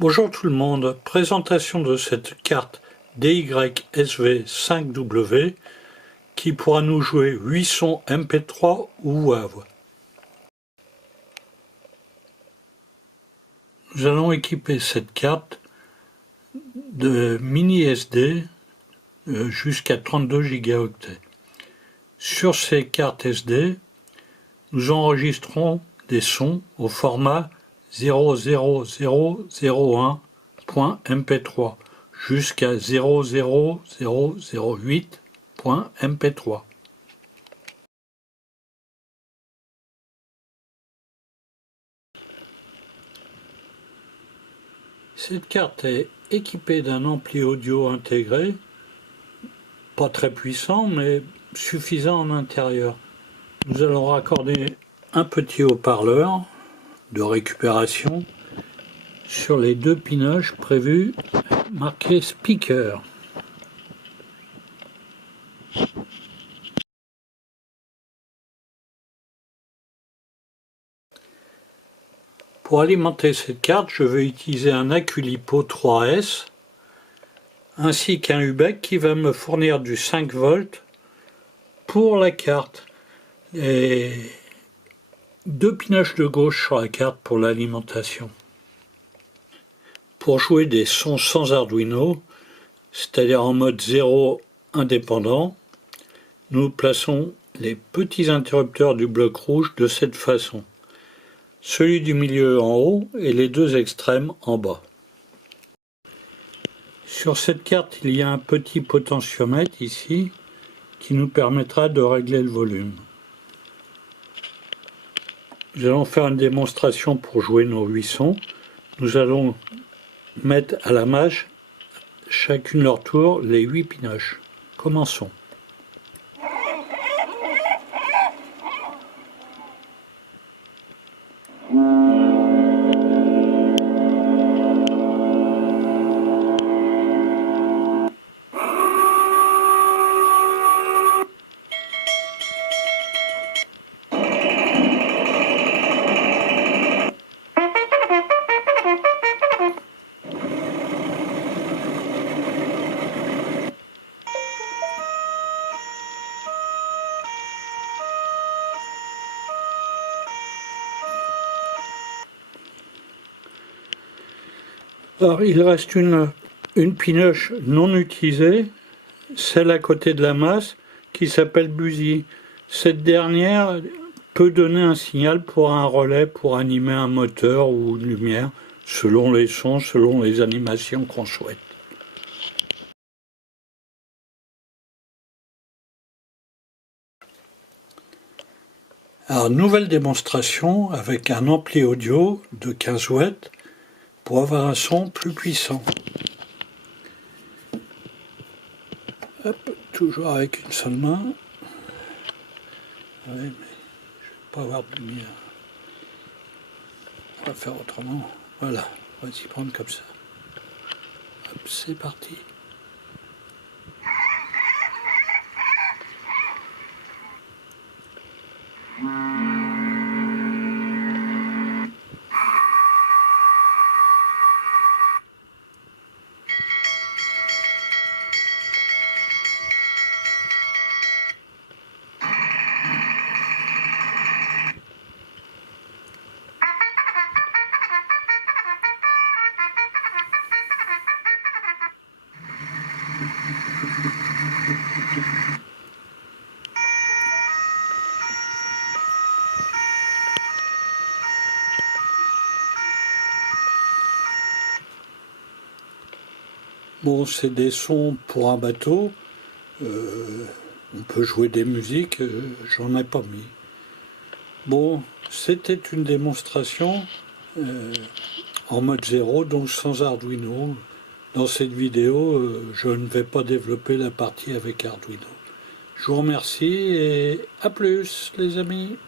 Bonjour tout le monde, présentation de cette carte DYSV5W qui pourra nous jouer 8 sons MP3 ou WAV. Nous allons équiper cette carte de mini SD jusqu'à 32 Go. Sur ces cartes SD, nous enregistrons des sons au format 00001.mp3 jusqu'à 00008.mp3. Cette carte est équipée d'un ampli audio intégré, pas très puissant mais suffisant en intérieur. Nous allons raccorder un petit haut-parleur de récupération sur les deux pinoches prévus marqués speaker. Pour alimenter cette carte, je vais utiliser un Aculipo 3S ainsi qu'un UBEC qui va me fournir du 5 volts pour la carte. Et deux pinoches de gauche sur la carte pour l'alimentation. Pour jouer des sons sans Arduino, c'est-à-dire en mode 0 indépendant, nous plaçons les petits interrupteurs du bloc rouge de cette façon. Celui du milieu en haut et les deux extrêmes en bas. Sur cette carte, il y a un petit potentiomètre ici qui nous permettra de régler le volume. Nous allons faire une démonstration pour jouer nos 8 sons. Nous allons mettre à la mâche, chacune leur tour, les 8 pinoches. Commençons. Alors, il reste une pinoche non utilisée, celle à côté de la masse, qui s'appelle Buzy. Cette dernière peut donner un signal pour un relais pour animer un moteur ou une lumière, selon les sons, selon les animations qu'on souhaite. Alors, nouvelle démonstration avec un ampli audio de 15 watts pour avoir un son plus puissant. Hop, toujours avec une seule main. Ouais, mais je ne vais pas avoir de lumière. On va faire autrement. Voilà, on va s'y prendre comme ça. Hop, c'est parti. Bon, c'est des sons pour un bateau. On peut jouer des musiques, j'en ai pas mis. Bon, c'était une démonstration en mode 0, donc sans Arduino. Dans cette vidéo, je ne vais pas développer la partie avec Arduino. Je vous remercie et à plus les amis.